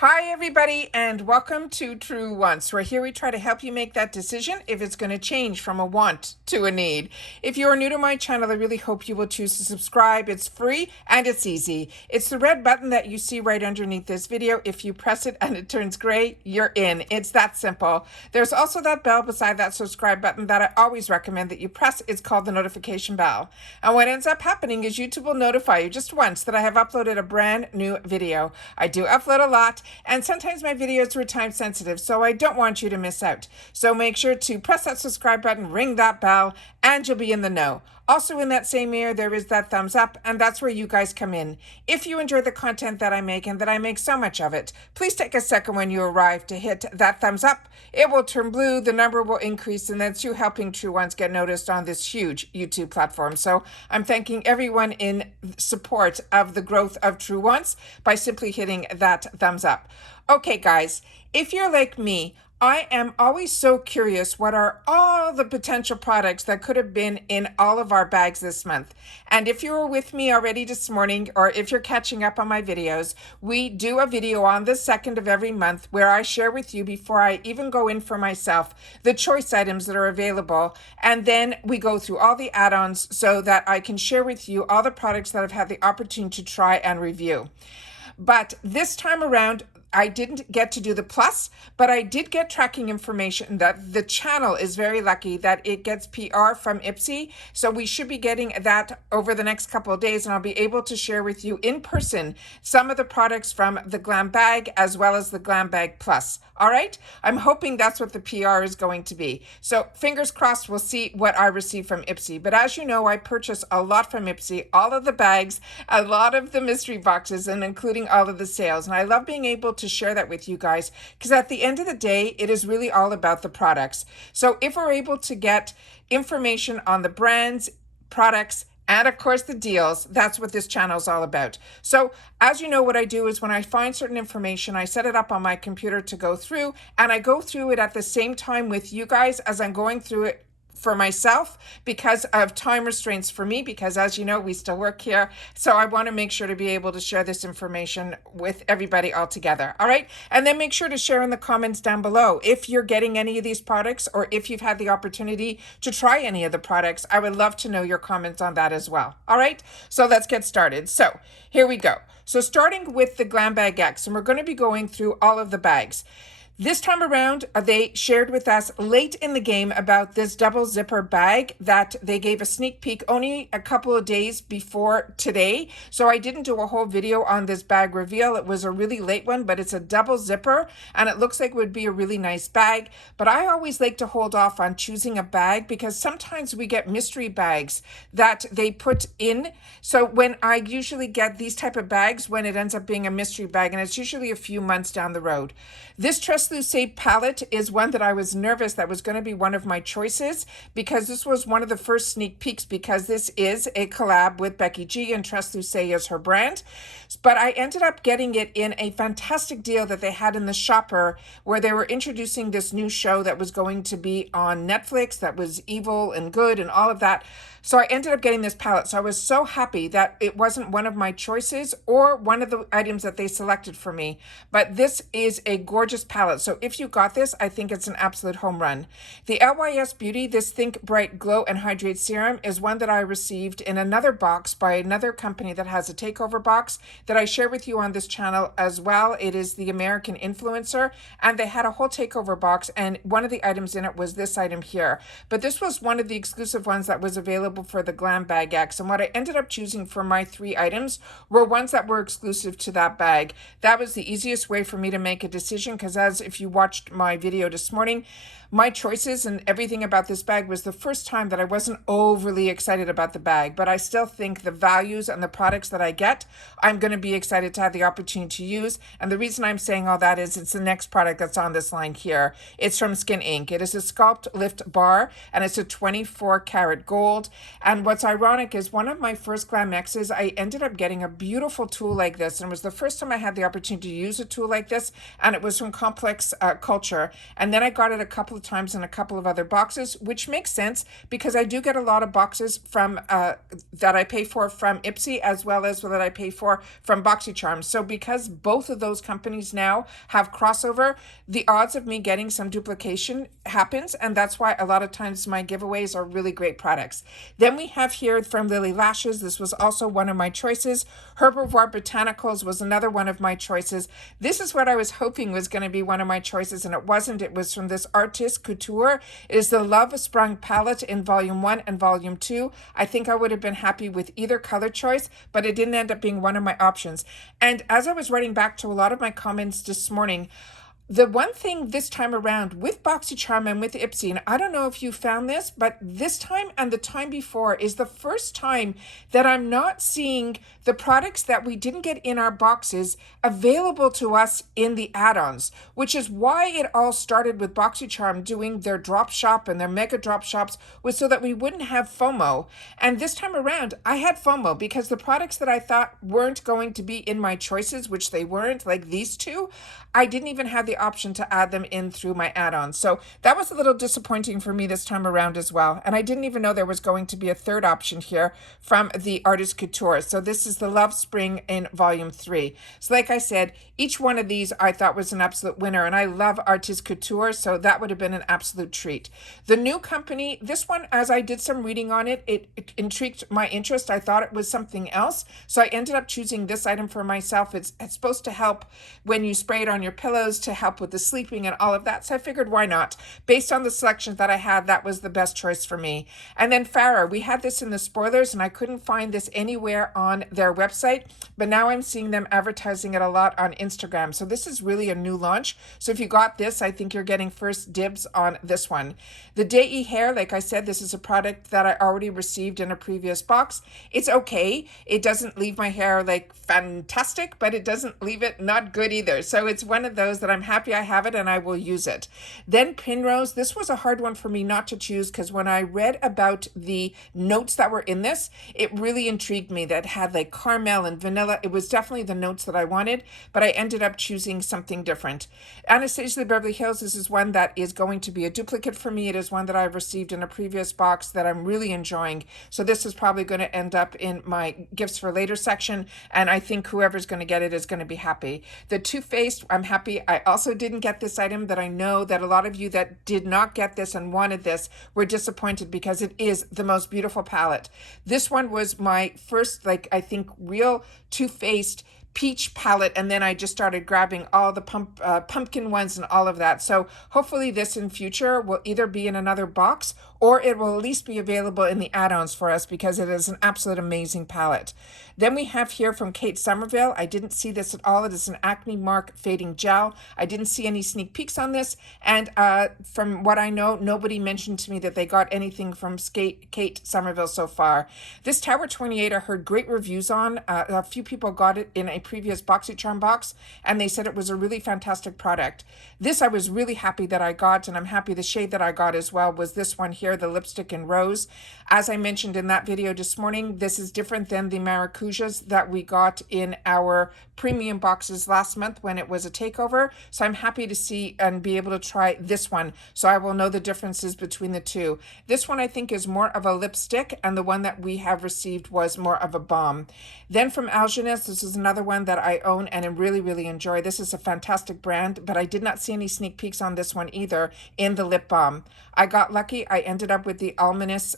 Hi, everybody, and welcome to True Wants, where here we try to help you make that decision if it's going to change from a want to a need. If you are new to my channel, I really hope you will choose to subscribe. It's free and it's easy. It's the red button that you see right underneath this video. If you press it and it turns gray, you're in. It's that simple. There's also that bell beside that subscribe button that I always recommend that you press. It's called the notification bell. And what ends up happening is YouTube will notify you just once that I have uploaded a brand new video. I do upload a lot. And sometimes my videos were time sensitive, so I don't want you to miss out. So make sure to press that subscribe button, ring that bell, and you'll be in the know. Also in that same ear, there is that thumbs up, and that's where you guys come in. If you enjoy the content that I make and that I make so much of it, please take a second when you arrive to hit that thumbs up. It will turn blue, the number will increase, and that's you helping True Ones get noticed on this huge YouTube platform. So I'm thanking everyone in support of the growth of True Ones by simply hitting that thumbs up. Okay, guys, if you're like me, I am always so curious what are all the potential products that could have been in all of our bags this month. And if you were with me already this morning, or if you're catching up on my videos, we do a video on the 2nd of every month where I share with you before I even go in for myself the choice items that are available. And then we go through all the add-ons so that I can share with you all the products that I've had the opportunity to try and review. But this time around, I didn't get to do the plus, but I did get tracking information that the channel is very lucky that it gets PR from IPSY. So we should be getting that over the next couple of days, and I'll be able to share with you in person some of the products from the Glam Bag as well as the Glam Bag Plus. All right. I'm hoping that's what the PR is going to be. So fingers crossed, we'll see what I receive from IPSY. But as you know, I purchase a lot from IPSY, all of the bags, a lot of the mystery boxes, and including all of the sales. And I love being able to share that with you guys because at the end of the day, it is really all about the products. So if we're able to get information on the brands, products, and of course the deals, that's what this channel is all about. So as you know, what I do is when I find certain information, I set it up on my computer to go through, and I go through it at the same time with you guys as I'm going through it for myself because of time restraints for me, because as you know, we still work here. So I want to make sure to be able to share this information with everybody all together. All right. And then make sure to share in the comments down below if you're getting any of these products or if you've had the opportunity to try any of the products. I would love to know your comments on that as well. All right. So let's get started. So here we go. So starting with the Glam Bag X, and we're going to be going through all of the bags. This time around, they shared with us late in the game about this double zipper bag that they gave a sneak peek only a couple of days before today. So I didn't do a whole video on this bag reveal. It was a really late one, but it's a double zipper and it looks like it would be a really nice bag. But I always like to hold off on choosing a bag because sometimes we get mystery bags that they put in. So when I usually get these type of bags, when it ends up being a mystery bag, and it's usually a few months down the road. This Translucent palette is one that I was nervous that was going to be one of my choices because this was one of the first sneak peeks because this is a collab with Becky G and Translucent is her brand. But I ended up getting it in a fantastic deal that they had in the shopper where they were introducing this new show that was going to be on Netflix that was evil and good and all of that. So I ended up getting this palette. So I was so happy that it wasn't one of my choices or one of the items that they selected for me. But this is a gorgeous palette. So if you got this, I think it's an absolute home run. The LYS Beauty, this Think Bright Glow and Hydrate Serum is one that I received in another box by another company that has a takeover box that I share with you on this channel as well. It is the American Influencer, and they had a whole takeover box, and one of the items in it was this item here. But this was one of the exclusive ones that was available for the Glam Bag X, and what I ended up choosing for my 3 items were ones that were exclusive to that bag. That was the easiest way for me to make a decision because as if you watched my video this morning, my choices and everything about this bag was the first time that I wasn't overly excited about the bag, but I still think the values and the products that I get, I'm going to be excited to have the opportunity to use. And the reason I'm saying all that is it's the next product that's on this line here. It's from Skin Inc. It is a Sculpt Lift Bar, and it's a 24 karat gold. And what's ironic is one of my first Glam X's, I ended up getting a beautiful tool like this, and it was the first time I had the opportunity to use a tool like this, and it was from Complex Culture. And then I got it a couple of times in a couple of other boxes, which makes sense because I do get a lot of boxes from that I pay for from IPSY as well as that I pay for from BoxyCharm. So because both of those companies now have crossover, the odds of me getting some duplication happens, and that's why a lot of times my giveaways are really great products. Then we have here from Lily Lashes. This was also one of my choices. Herbivore Botanicals was another one of my choices. This is what I was hoping was going to be one of my choices, and it wasn't. It was from this Artist Couture. It is the Love Sprung palette in volume 1 and volume 2. I think I would have been happy with either color choice, but it didn't end up being one of my options. And as I was writing back to a lot of my comments this morning, the one thing this time around with BoxyCharm and with IPSY, and I don't know if you found this, but this time and the time before is the first time that I'm not seeing the products that we didn't get in our boxes available to us in the add-ons, which is why it all started with BoxyCharm doing their drop shop and their mega drop shops, was so that we wouldn't have FOMO. And this time around, I had FOMO because the products that I thought weren't going to be in my choices, which they weren't, like these two, I didn't even have the option to add them in through my add-ons. So that was a little disappointing for me this time around as well. And I didn't even know there was going to be a third option here from the Artist Couture. So this is the Love Spring in volume 3. So like I said, each one of these I thought was an absolute winner, and I love Artist Couture, so that would have been an absolute treat. The new company, this one, as I did some reading on it, it intrigued my interest. I thought it was something else, so I ended up choosing this item for myself. It's supposed to help when you spray it on your pillows, to help with the sleeping and all of that, so I figured why not? Based on the selections that I had, that was the best choice for me. And then Farah, we had this in the spoilers, and I couldn't find this anywhere on their website, but now I'm seeing them advertising it a lot on Instagram. So this is really a new launch. So if you got this, I think you're getting first dibs on this one. The Dei hair, like I said, this is a product that I already received in a previous box. It's okay. It doesn't leave my hair like fantastic, but it doesn't leave it not good either. So it's one of those that I'm happy I have it and I will use it. Then Primrose, this was a hard one for me not to choose because when I read about the notes that were in this, it really intrigued me that had like caramel and vanilla. It was definitely the notes that I wanted, but I ended up choosing something different. Anastasia of the Beverly Hills, this is one that is going to be a duplicate for me. It is one that I've received in a previous box that I'm really enjoying. So this is probably going to end up in my gifts for later section, and I think whoever's going to get it is going to be happy. The Too Faced, I'm happy I also didn't get this item, that I know that a lot of you that did not get this and wanted this were disappointed because it is the most beautiful palette. This one was my first, like, I think real Too Faced peach palette, and then I just started grabbing all the pumpkin ones and all of that. So hopefully this in future will either be in another box or it will at least be available in the add-ons for us because it is an absolute amazing palette. Then we have here from Kate Somerville. I didn't see this at all. It is an Acne Mark Fading Gel. I didn't see any sneak peeks on this, and from what I know, nobody mentioned to me that they got anything from Kate Somerville so far. This Tower 28 I heard great reviews on. A few people got it in a previous BoxyCharm box, and they said it was a really fantastic product. This I was really happy that I got, and I'm happy the shade that I got as well was this one here, the Lipstick in Rose. As I mentioned in that video this morning, this is different than the Maracujas that we got in our premium boxes last month when it was a takeover. So I'm happy to see and be able to try this one, so I will know the differences between the two. This one I think is more of a lipstick, and the one that we have received was more of a balm. Then from Algenist, this is another one that I own and I really enjoy. This is a fantastic brand, but I did not see any sneak peeks on this one either in the lip balm. I got lucky. I ended up with the Elemis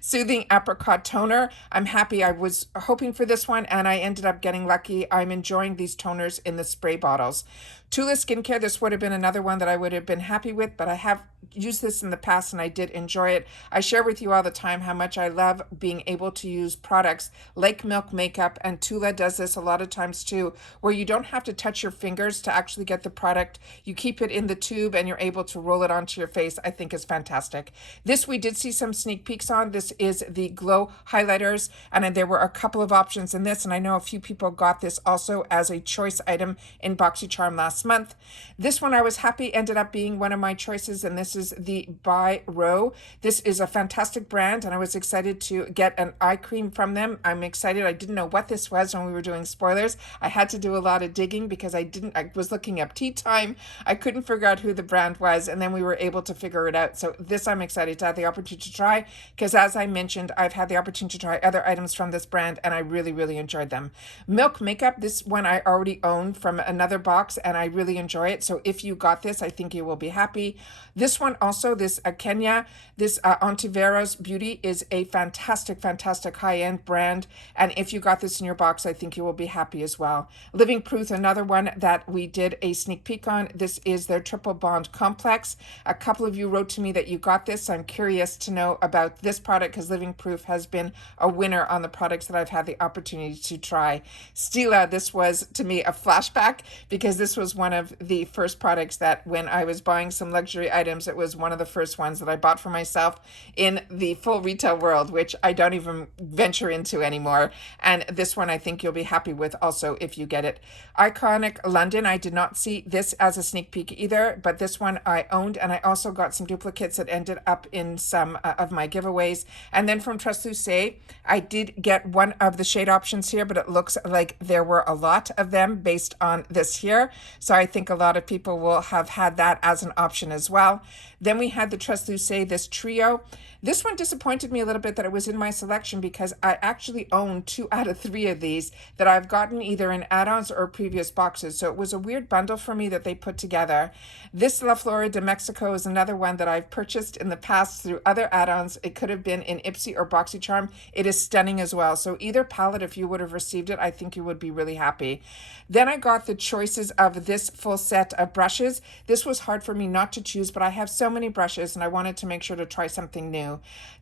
Soothing Apricot Toner. I'm happy. I was hoping for this one, and I ended up getting lucky. I'm enjoying these toners in the spray bottles. Tula Skincare, this would have been another one that I would have been happy with, but I have used this in the past and I did enjoy it. I share with you all the time how much I love being able to use products like Milk Makeup, and Tula does this a lot of times too, where you don't have to touch your fingers to actually get the product. You keep it in the tube and you're able to roll it onto your face. I think is fantastic. This we did see some sneak peeks on. This is the Glow Highlighters, and there were a couple of options in this, and I know a few people got this also as a choice item in BoxyCharm last month. This one I was happy ended up being one of my choices, and this is is the By Row. This is a fantastic brand, and I was excited to get an eye cream from them. I'm excited. I didn't know what this was when we were doing spoilers. I had to do a lot of digging because I was looking up tea time. I couldn't figure out who the brand was, and then we were able to figure it out. So this I'm excited to have the opportunity to try, because as I mentioned, I've had the opportunity to try other items from this brand, and I really, really enjoyed them. Milk Makeup, this one I already own from another box, and I really enjoy it. So if you got this, I think you will be happy. This one also, this Kenya, this Ontiveros Beauty is a fantastic, fantastic high-end brand. And if you got this in your box, I think you will be happy as well. Living Proof, another one that we did a sneak peek on. This is their Triple Bond Complex. A couple of you wrote to me that you got this. I'm curious to know about this product, because Living Proof has been a winner on the products that I've had the opportunity to try. Stila, this was to me a flashback, because this was one of the first products that when I was buying some luxury items, it was one of the first ones that I bought for myself in the full retail world, which I don't even venture into anymore. And this one I think you'll be happy with also if you get it. Iconic London, I did not see this as a sneak peek either, but this one I owned, and I also got some duplicates that ended up in some of my giveaways. And then from Translucé, I did get one of the shade options here, but it looks like there were a lot of them based on this here. So I think a lot of people will have had that as an option as well. Then we had the Translucé, this trio. This one disappointed me a little bit that it was in my selection, because I actually own 2 out of 3 of these that I've gotten either in add-ons or previous boxes. So it was a weird bundle for me that they put together. This La Flora de Mexico is another one that I've purchased in the past through other add-ons. It could have been in IPSY or BoxyCharm. It is stunning as well. So either palette, if you would have received it, I think you would be really happy. Then I got the choices of this full set of brushes. This was hard for me not to choose, but I have so many brushes and I wanted to make sure to try something new.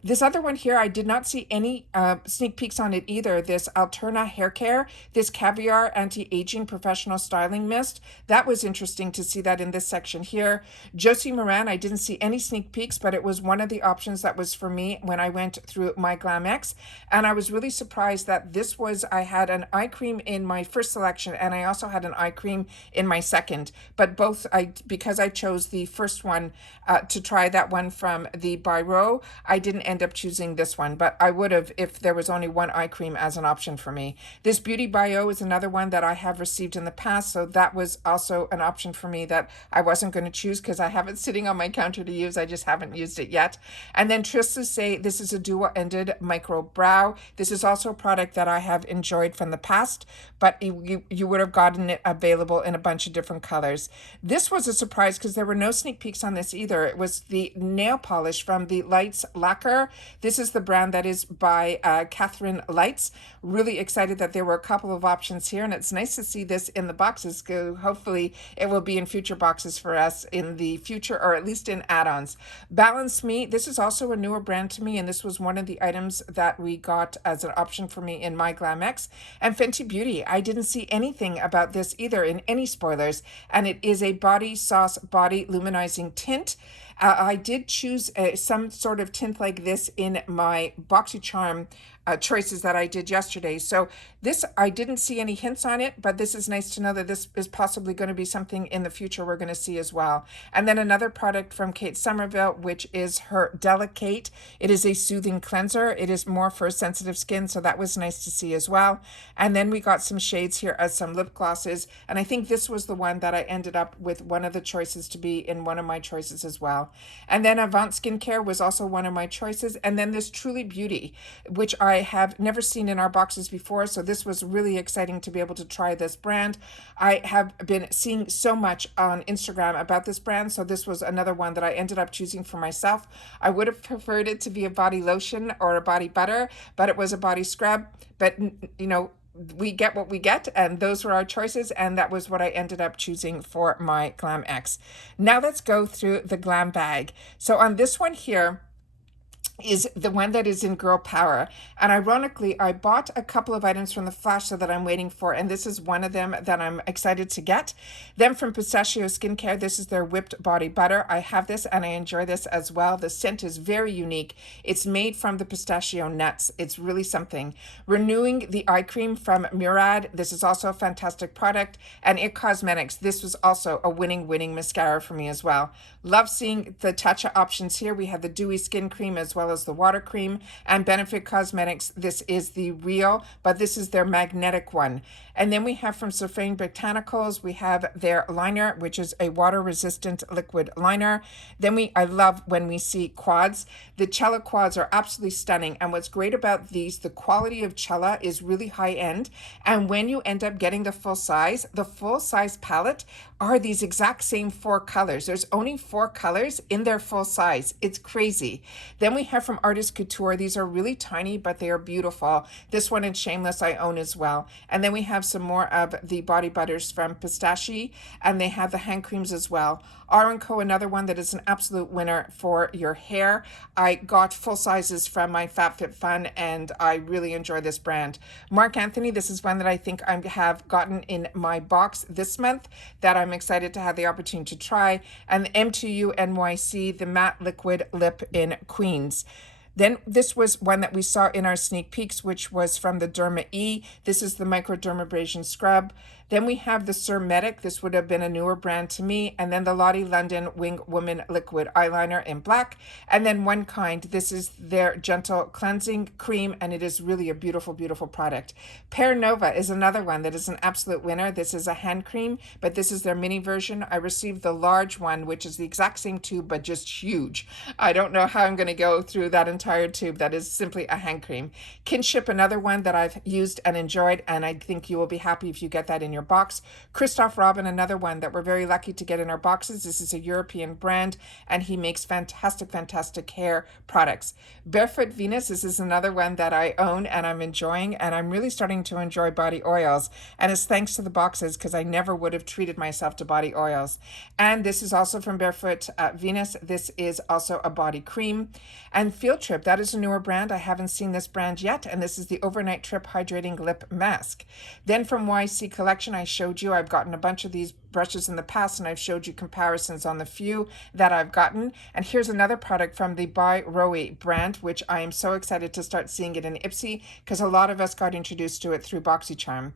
This other one here, I did not see any sneak peeks on it either. This Alterna Hair Care, this Caviar Anti-Aging Professional Styling Mist. That was interesting to see that in this section here. Josie Moran, I didn't see any sneak peeks, but it was one of the options that was for me when I went through my Glam X. And I was really surprised that this was, I had an eye cream in my first selection, and I also had an eye cream in my second. But both, because I chose the first one to try that one from the By Row, I didn't end up choosing this one, but I would have if there was only one eye cream as an option for me. This Beauty Bio is another one that I have received in the past, so that was also an option for me that I wasn't going to choose because I have it sitting on my counter to use. I just haven't used it yet. And then Translucé, this is a dual-ended micro brow. This is also a product that I have enjoyed from the past, but you would have gotten it available in a bunch of different colors. This was a surprise because there were no sneak peeks on this either. It was the nail polish from the Lights Lacquer. This is the brand that is by Catherine Lights. Really excited that there were a couple of options here, and it's nice to see this in the boxes. Hopefully it will be in future boxes for us in the future, or at least in add-ons. Balance Me, this is also a newer brand to me, and this was one of the items that we got as an option for me in my Glam X. And Fenty Beauty, I didn't see anything about this either in any spoilers, and it is a Body Sauce Body Luminizing Tint. I did choose some sort of tint like this in my BoxyCharm choices that I did yesterday. So this, I didn't see any hints on it, but this is nice to know that this is possibly going to be something in the future we're going to see as well. And then another product from Kate Somerville, which is her Delicate. It is a soothing cleanser. It is more for sensitive skin, so that was nice to see as well. And then we got some shades here as some lip glosses, and I think this was the one that I ended up with one of the choices to be in one of my choices as well. And then Avant Skincare was also one of my choices, and then this Truly Beauty, which I have never seen in our boxes before, so this was really exciting to be able to try this brand. I have been seeing so much on Instagram about this brand, so this was another one that I ended up choosing for myself. I would have preferred it to be a body lotion or a body butter, but it was a body scrub. But you know, we get what we get, and those were our choices, and that was what I ended up choosing for my Glam X. Now let's go through the Glam Bag. So on this one here, is the one that is in Girl Power. And ironically, I bought a couple of items from the flash sale that I'm waiting for, and this is one of them that I'm excited to get. Then from Pistachio Skincare, this is their whipped body butter. I have this and I enjoy this as well. The scent is very unique. It's made from the pistachio nuts. It's really something. Renewing the eye cream from Murad. This is also a fantastic product. And IT Cosmetics, this was also a winning mascara for me as well. Love seeing the Tatcha options here. We have the dewy skin cream as well as the water cream. And Benefit Cosmetics, this is the real, but this is their magnetic one. And then we have from Surfain Botanicals, we have their liner, which is a water-resistant liquid liner. Then I love when we see quads. The Cella quads are absolutely stunning. And what's great about these, the quality of Cella is really high-end. And when you end up getting the full size palette are these exact same 4 colors. There's only 4 colors in their full size. It's crazy. Then we have from Artist Couture. These are really tiny, but they are beautiful. This one in Shameless I own as well. And then we have some more of the body butters from Pistachio, and they have the hand creams as well. R & Co, another one that is an absolute winner for your hair. I got full sizes from my FabFitFun, and I really enjoy this brand. Marc Anthony, this is one that I think I have gotten in my box this month that I'm excited to have the opportunity to try. And the M2U NYC, the matte liquid lip in Queens. Then this was one that we saw in our sneak peeks, which was from the Derma E. This is the microdermabrasion scrub. Then we have the Surmedic. This would have been a newer brand to me. And then the Lottie London Wing Woman Liquid Eyeliner in black. And then One Kind. This is their gentle cleansing cream, and it is really a beautiful, beautiful product. Pear Nova is another one that is an absolute winner. This is a hand cream, but this is their mini version. I received the large one, which is the exact same tube, but just huge. I don't know how I'm going to go through that entire tube. That is simply a hand cream. Kinship, another one that I've used and enjoyed, and I think you will be happy if you get that in your box. Christoph Robin, another one that we're very lucky to get in our boxes. This is a European brand, and he makes fantastic hair products. Barefoot Venus, this is another one that I own and I'm enjoying, and I'm really starting to enjoy body oils, and it's thanks to the boxes, because I never would have treated myself to body oils. And this is also from Barefoot Venus. This is also a body cream. And Field Trip, that is a newer brand. I haven't seen this brand yet, and this is the Overnight Trip Hydrating Lip Mask. Then from YC Collection, I showed you, I've gotten a bunch of these brushes in the past, and I've showed you comparisons on the few that I've gotten. And here's another product from the By Rowie brand, which I am so excited to start seeing it in IPSY, because a lot of us got introduced to it through BoxyCharm.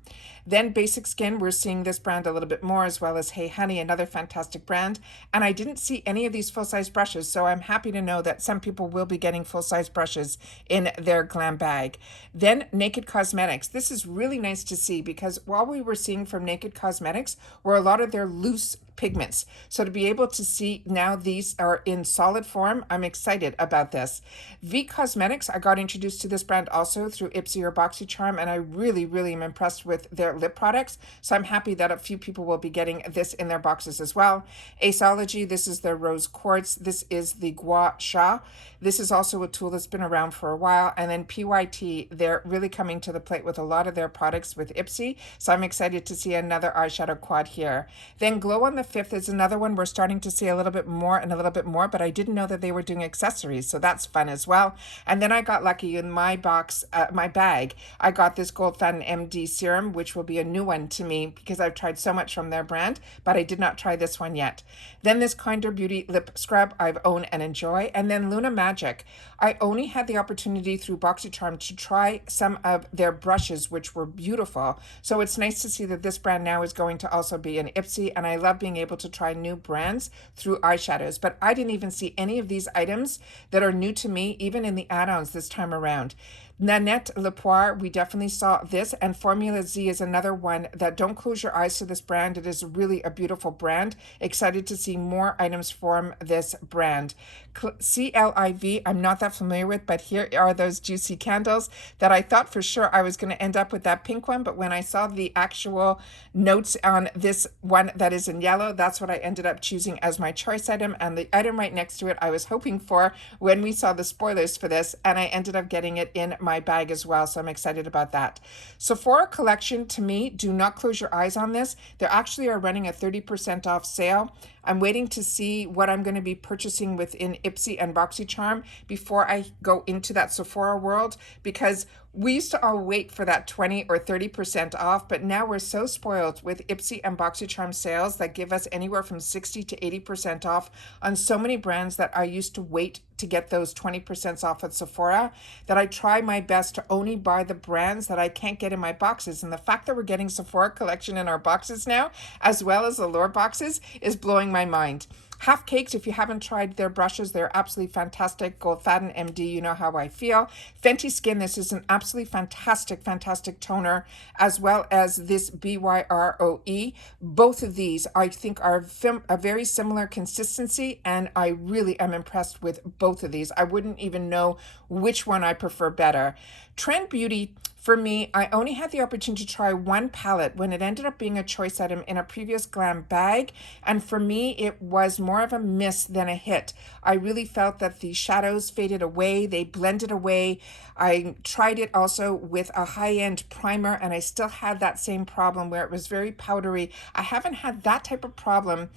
Then Basic Skin, we're seeing this brand a little bit more, as well as Hey Honey, another fantastic brand. And I didn't see any of these full-size brushes, so I'm happy to know that some people will be getting full-size brushes in their Glam Bag. Then Naked Cosmetics. This is really nice to see, because while we were seeing from Naked Cosmetics were a lot of their loose pigments. So to be able to see now these are in solid form, I'm excited about this. V Cosmetics, I got introduced to this brand also through IPSY or BoxyCharm, and I really am impressed with their lip products. So I'm happy that a few people will be getting this in their boxes as well. Aceology, this is their Rose Quartz. This is the Gua Sha. This is also a tool that's been around for a while. And then PYT, they're really coming to the plate with a lot of their products with IPSY. So I'm excited to see another eyeshadow quad here. Then Glow on the 5th is another one we're starting to see a little bit more, but I didn't know that they were doing accessories, so that's fun as well. And then I got lucky in my box, my bag. I got this Gold Fountain MD serum, which will be a new one to me because I've tried so much from their brand, but I did not try this one yet. Then this Kinder Beauty lip scrub I've owned and enjoy. And then Luna Magic. I only had the opportunity through BoxyCharm to try some of their brushes, which were beautiful. So it's nice to see that this brand now is going to also be in IPSY, and I love being able to try new brands through eyeshadows. But I didn't even see any of these items that are new to me, even in the add-ons this time around. Nanette Lepoire, we definitely saw this, and Formula Z is another one that don't close your eyes to this brand. It is really a beautiful brand. Excited to see more items from this brand. CLIV, I'm not that familiar with, but here are those juicy candles that I thought for sure I was going to end up with that pink one, but when I saw the actual notes on this one that is in yellow, that's what I ended up choosing as my choice item, and the item right next to it I was hoping for when we saw the spoilers for this, and I ended up getting it in my my bag as well, so I'm excited about that. Sephora collection, to me, do not close your eyes on this. They actually are running a 30% off sale. I'm waiting to see what I'm going to be purchasing within IPSY and BoxyCharm before I go into that Sephora world, because we used to all wait for that 20 or 30% off, but now we're so spoiled with IPSY and BoxyCharm sales that give us anywhere from 60 to 80% off on so many brands that I used to wait to get those 20% off at Sephora, that I try my best to only buy the brands that I can't get in my boxes. And the fact that we're getting Sephora collection in our boxes now, as well as the Allure boxes, is blowing my mind. Half Cakes, if you haven't tried their brushes, they're absolutely fantastic. Goldfaden MD, you know how I feel. Fenty Skin, this is an absolutely fantastic toner, as well as this BYROE. Both of these, I think, are a very similar consistency, and I really am impressed with both of these. I wouldn't even know which one I prefer better. Trend Beauty, for me, I only had the opportunity to try one palette when it ended up being a choice item in a previous Glam bag. And for me, it was more of a miss than a hit. I really felt that the shadows faded away. They blended away. I tried it also with a high-end primer, and I still had that same problem where it was very powdery. I haven't had that type of problem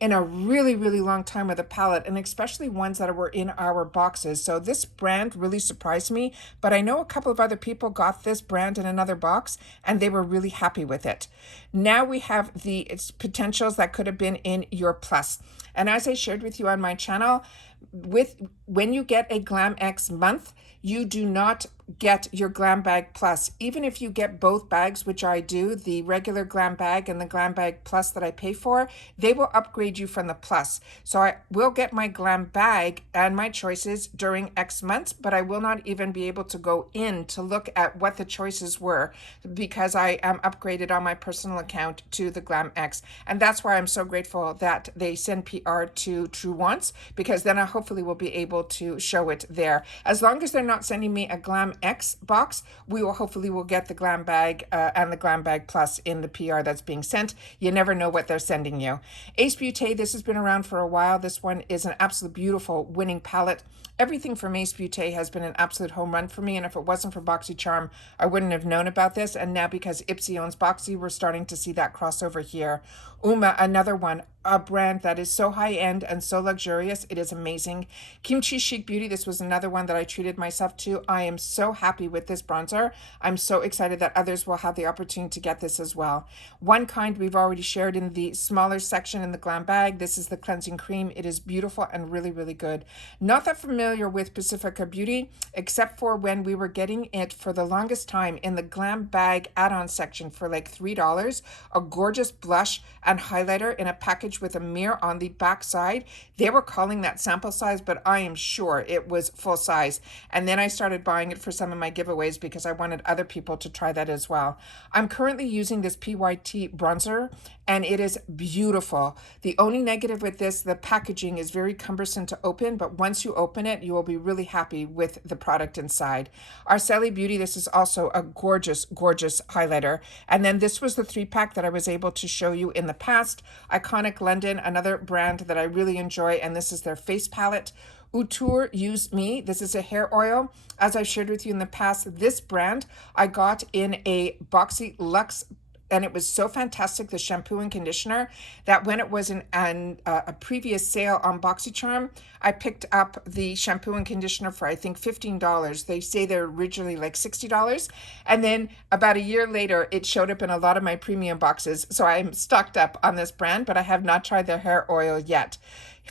in a really long time with a palette, and especially ones that were in our boxes. So this brand really surprised me, but I know a couple of other people got this brand in another box and they were really happy with it. Now we have the potentials that could have been in your Plus. And as I shared with you on my channel, when you get a Glam X month, you do not get your Glam Bag Plus. Even if you get both bags, which I do, the regular Glam Bag and the Glam Bag Plus that I pay for, they will upgrade you from the Plus. So I will get my Glam Bag and my choices during X months, but I will not even be able to go in to look at what the choices were, because I am upgraded on my personal account to the Glam X. And that's why I'm so grateful that they send PR to True Wants, because then I hopefully will be able to show it there. As long as they're not sending me a Glam X box, we will hopefully get the Glam Bag and the Glam Bag Plus in the PR that's being sent. You never know what they're sending you. Ace Beauté, this has been around for a while. This one is an absolute beautiful winning palette. Everything from Ace Beauté has been an absolute home run for me, and if it wasn't for BoxyCharm, I wouldn't have known about this. And now because IPSY owns Boxy, we're starting to see that crossover here. Uma, another one, a brand that is so high-end and so luxurious. It is amazing. Kimchi Chic Beauty, this was another one that I treated myself to. I am so happy with this bronzer. I'm so excited that others will have the opportunity to get this as well. One Kind we've already shared in the smaller section in the Glam Bag. This is the cleansing cream. It is beautiful and really good. Not that familiar with Pacifica Beauty, except for when we were getting it for the longest time in the Glam Bag add-on section for like $3, a gorgeous blush and highlighter in a package with a mirror on the back side. They were calling that sample size, but I am sure it was full size. And then I started buying it for some of my giveaways because I wanted other people to try that as well. I'm currently using this PYT bronzer, and it is beautiful. The only negative with this, the packaging is very cumbersome to open, but once you open it, you will be really happy with the product inside. Arceli Beauty, this is also a gorgeous highlighter. And then this was the 3-pack that I was able to show you in the past. Iconic London, another brand that I really enjoy, and this is their face palette. Outure Use Me, this is a hair oil. As I've shared with you in the past, this brand I got in a Boxy Luxe, and it was so fantastic, the shampoo and conditioner, that when it was in a previous sale on BoxyCharm, I picked up the shampoo and conditioner for I think $15. They say they're originally like $60. And then about a year later, it showed up in a lot of my premium boxes. So I'm stocked up on this brand, but I have not tried their hair oil yet.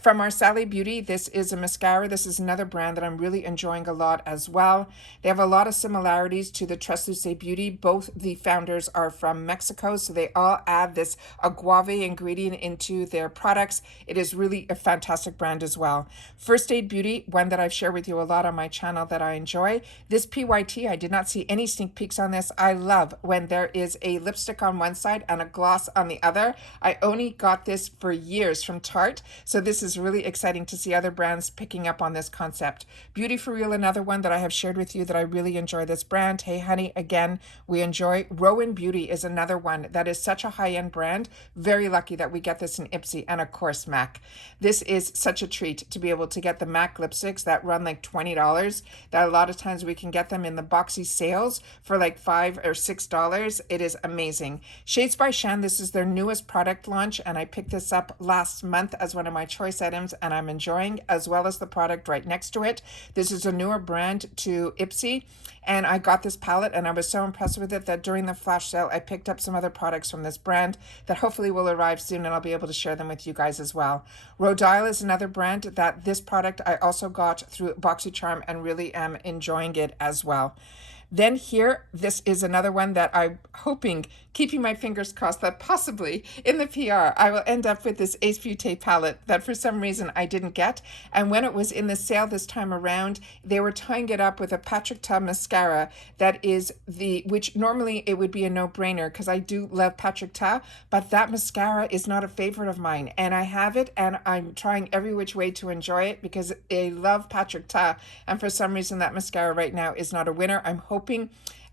From Arceli Beauty, this is a mascara. This is another brand that I'm really enjoying a lot as well. They have a lot of similarities to the Tresluce Beauty. Both the founders are from Mexico, so they all add this agave ingredient into their products. It is really a fantastic brand as well. First Aid Beauty, one that I've shared with you a lot on my channel that I enjoy. This PYT, I did not see any sneak peeks on this. I love when there is a lipstick on one side and a gloss on the other. I only got this for years from Tarte, so this this is really exciting to see other brands picking up on this concept. Beauty For Real, another one that I have shared with you that I really enjoy this brand. Hey Honey, again, we enjoy. Rowan Beauty is another one that is such a high-end brand. Very lucky that we get this in IPSY, and of course MAC. This is such a treat to be able to get the MAC lipsticks that run like $20. That a lot of times we can get them in the boxy sales for like $5 or $6. It is amazing. Shades by Shan, this is their newest product launch, and I picked this up last month as one of my choice items, and I'm enjoying, as well as the product right next to it. This is a newer brand to IPSY, and I got this palette and I was so impressed with it that during the flash sale I picked up some other products from this brand that hopefully will arrive soon, and I'll be able to share them with you guys as well. Rodial is another brand that this product I also got through BoxyCharm and really am enjoying it as well. Then here, this is another one that I'm hoping, keeping my fingers crossed, that possibly in the PR I will end up with this Ace Beauté palette that for some reason I didn't get. And when it was in the sale this time around, they were tying it up with a Patrick Ta mascara that is which normally it would be a no-brainer because I do love Patrick Ta, but that mascara is not a favorite of mine. And I have it and I'm trying every which way to enjoy it because I love Patrick Ta. And for some reason that mascara right now is not a winner. I'm hoping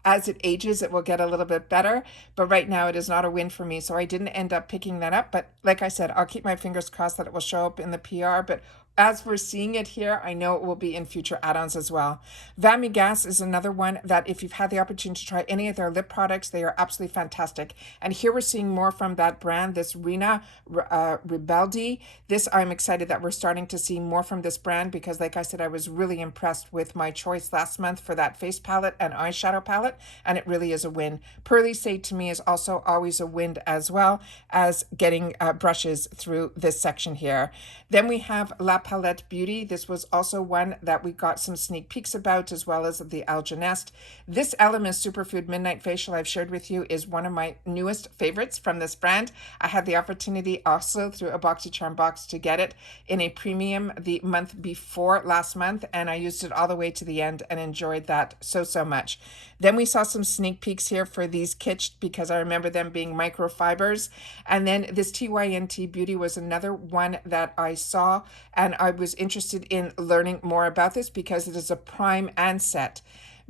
as it ages it will get a little bit better, but right now it is not a win for me, so I didn't end up picking that up. But like I said, I'll keep my fingers crossed that it will show up in the PR, but as we're seeing it here, I know it will be in future add-ons as well. Van Gas is another one that if you've had the opportunity to try any of their lip products, they are absolutely fantastic. And here we're seeing more from that brand, this Rina Rebeldi. This, I'm excited that we're starting to see more from this brand because like I said, I was really impressed with my choice last month for that face palette and eyeshadow palette, and it really is a win. Pearly Sade to me is also always a win, as well as getting brushes through this section here. Then we have La Palette Beauty. This was also one that we got some sneak peeks about, as well as the Algenest. This Elemis Superfood Midnight Facial I've shared with you is one of my newest favorites from this brand. I had the opportunity also through a BoxyCharm box to get it in a premium the month before last month, and I used it all the way to the end and enjoyed that so much. Then we saw some sneak peeks here for these Kitsch because I remember them being microfibers. And then this TYNT Beauty was another one that I saw, and I was interested in learning more about this because it is a prime and set.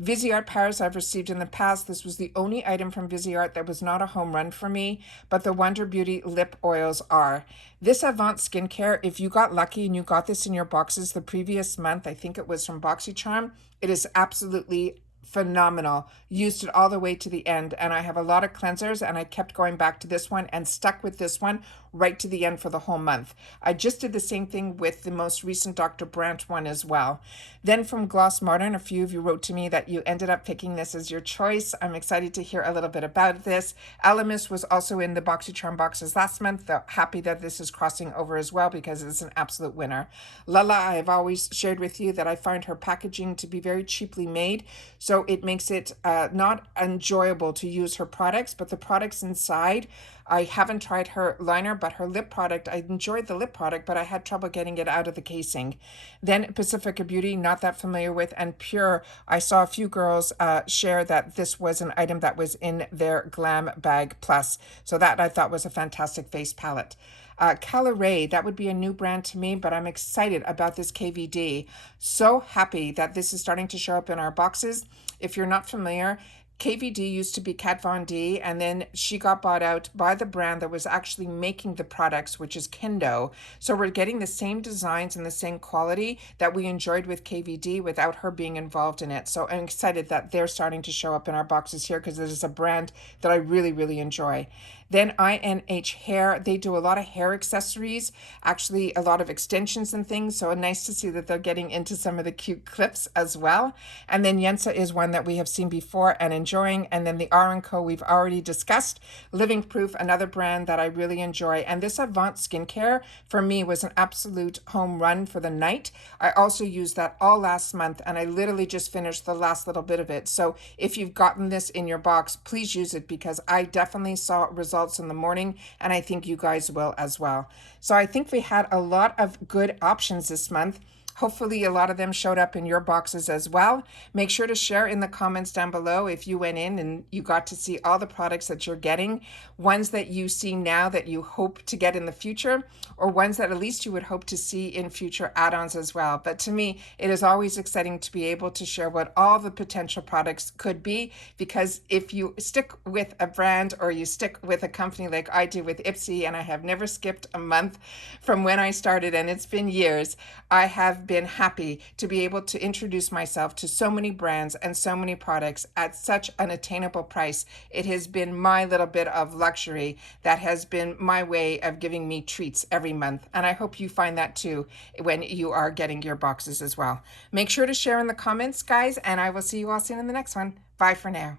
Viseart Paris I've received in the past. This was the only item from Viseart that was not a home run for me, but the Wonder Beauty lip oils are. This Avant Skincare, if you got lucky and you got this in your boxes the previous month, I think it was from BoxyCharm, it is absolutely phenomenal. Used it all the way to the end, and I have a lot of cleansers and I kept going back to this one and stuck with this one right to the end for the whole month. I just did the same thing with the most recent Dr. Brandt one as well. Then from Gloss Modern, a few of you wrote to me that you ended up picking this as your choice. I'm excited to hear a little bit about this. Elemis was also in the BoxyCharm boxes last month. They're happy that this is crossing over as well because it's an absolute winner. Lala, I have always shared with you that I find her packaging to be very cheaply made, so it makes it not enjoyable to use her products, but the products inside, I haven't tried her liner, but her lip product, I enjoyed the lip product, but I had trouble getting it out of the casing. Then Pacifica Beauty, not that familiar with, and Pure, I saw a few girls share that this was an item that was in their Glam Bag Plus. So that I thought was a fantastic face palette. Caloray, that would be a new brand to me, but I'm excited about this KVD. So happy that this is starting to show up in our boxes. If you're not familiar, KVD used to be Kat Von D, and then she got bought out by the brand that was actually making the products, which is Kendo. So we're getting the same designs and the same quality that we enjoyed with KVD without her being involved in it. So I'm excited that they're starting to show up in our boxes here because it is a brand that I really enjoy. Then INH Hair, they do a lot of hair accessories, actually a lot of extensions and things. So nice to see that they're getting into some of the cute clips as well. And then Yensa is one that we have seen before and enjoying. And then the R & Co we've already discussed. Living Proof, another brand that I really enjoy. And this Avant Skincare for me was an absolute home run for the night. I also used that all last month and I literally just finished the last little bit of it. So if you've gotten this in your box, please use it because I definitely saw results in the morning, and I think you guys will as well. So I think we had a lot of good options this month. Hopefully a lot of them showed up in your boxes as well. Make sure to share in the comments down below if you went in and you got to see all the products that you're getting, ones that you see now that you hope to get in the future, or ones that at least you would hope to see in future add-ons as well. But to me, it is always exciting to be able to share what all the potential products could be, because if you stick with a brand or you stick with a company like I do with IPSY, and I have never skipped a month from when I started, and it's been years, I have been happy to be able to introduce myself to so many brands and so many products at such an attainable price. It has been my little bit of luxury that has been my way of giving me treats every month. And I hope you find that too when you are getting your boxes as well. Make sure to share in the comments, guys, and I will see you all soon in the next one. Bye for now.